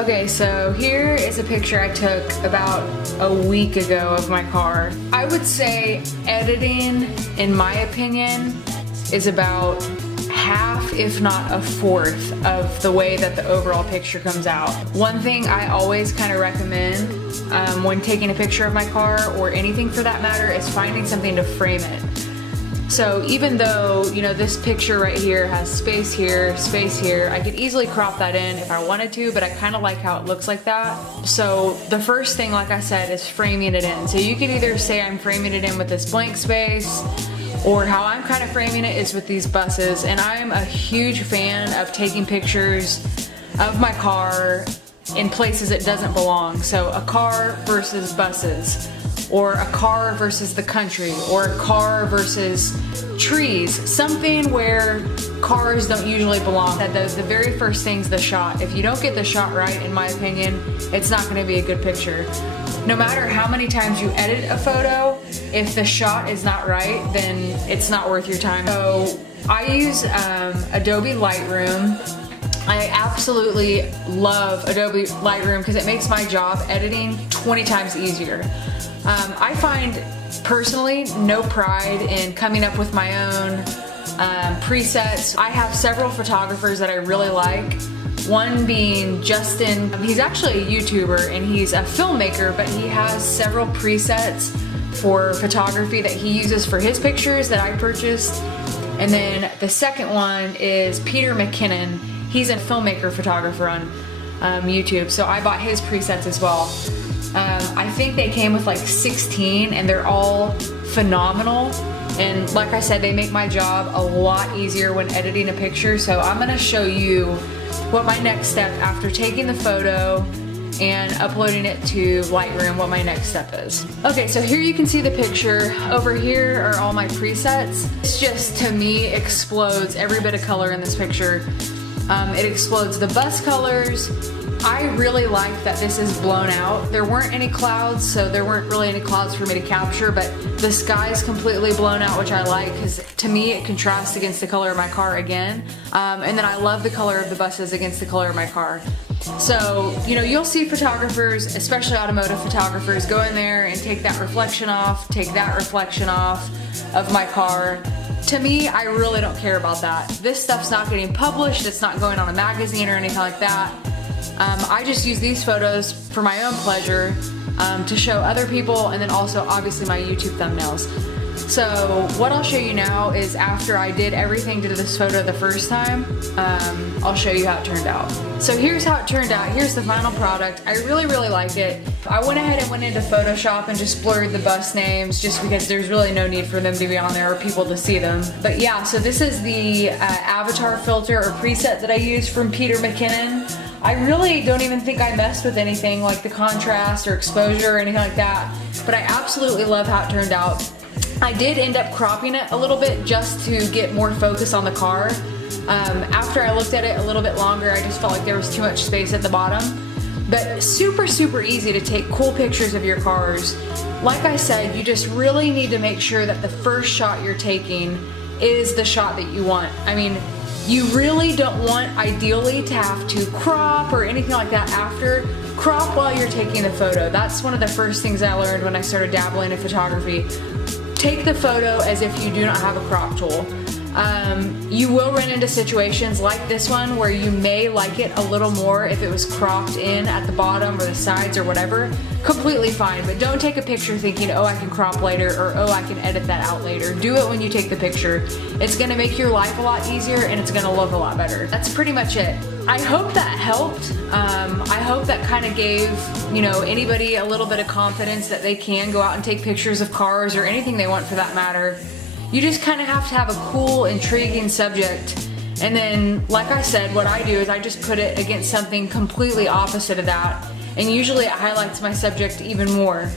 Okay, so here is a picture I took about a week ago of my car. I would say editing, in my opinion, is about half, if not a fourth, of the way that the overall picture comes out. One thing I always kind of recommend when taking a picture of my car, or anything for that matter, is finding something to frame it. So even though, you know, this picture right here has space here, I could easily crop that in if I wanted to, but I kind of like how it looks like that. So the first thing, like I said, is framing it in. So you could either say I'm framing it in with this blank space, or how I'm kind of framing it is with these buses. And I'm a huge fan of taking pictures of my car in places it doesn't belong. So a car versus buses, or a car versus the country, or a car versus trees. Something where cars don't usually belong. That the very first thing's the shot. If you don't get the shot right, in my opinion, it's not gonna be a good picture. No matter how many times you edit a photo, if the shot is not right, then it's not worth your time. So I use Adobe Lightroom. I absolutely love Adobe Lightroom because it makes my job editing 20 times easier. I find personally no pride in coming up with my own presets. I have several photographers that I really like. One being Justin. He's actually a YouTuber and he's a filmmaker, but he has several presets for photography that he uses for his pictures that I purchased. And then the second one is Peter McKinnon. He's a filmmaker photographer on YouTube, so I bought his presets as well. I think they came with like 16 and they're all phenomenal. And like I said, they make my job a lot easier when editing a picture. So I'm gonna show you what my next step after taking the photo and uploading it to Lightroom, what my next step is. Okay, so here you can see the picture. Over here are all my presets. This just, to me, explodes every bit of color in this picture. It explodes the bus colors. I really like that this is blown out. There weren't any clouds, so there weren't really any clouds for me to capture, but the sky is completely blown out, which I like because to me it contrasts against the color of my car again. And then I love the color of the buses against the color of my car. So, you know, you'll see photographers, especially automotive photographers, go in there and take that reflection off, take that reflection off of my car. To me, I really don't care about that. This stuff's not getting published, it's not going on a magazine or anything like that. I just use these photos for my own pleasure, to show other people, and then also obviously my YouTube thumbnails. So what I'll show you now is after I did everything to this photo the first time, I'll show you how it turned out. So here's how it turned out. Here's the final product. I really like it. I went ahead and went into Photoshop and just blurred the bus names just because there's really no need for them to be on there or people to see them. But yeah, so this is the avatar filter or preset that I use from Peter McKinnon. I really don't even think I messed with anything like the contrast or exposure or anything like that, but I absolutely love how it turned out. I did end up cropping it a little bit just to get more focus on the car. After I looked at it a little bit longer, I just felt like there was too much space at the bottom. But super easy to take cool pictures of your cars. Like I said, you just really need to make sure that the first shot you're taking is the shot that you want. I mean, you really don't want, ideally, to have to crop or anything like that after. Crop while you're taking the photo. That's one of the first things I learned when I started dabbling in photography. Take the photo as if you do not have a crop tool. You will run into situations like this one where you may like it a little more if it was cropped in at the bottom or the sides or whatever. Completely fine, but don't take a picture thinking, oh, I can crop later, or oh, I can edit that out later. Do it when you take the picture. It's gonna make your life a lot easier and it's gonna look a lot better. That's pretty much it. I hope that helped. I hope that kind of gave, you know, anybody a little bit of confidence that they can go out and take pictures of cars or anything they want for that matter. You just kind of have to have a cool, intriguing subject. And then, like I said, what I do is I just put it against something completely opposite of that. And usually it highlights my subject even more.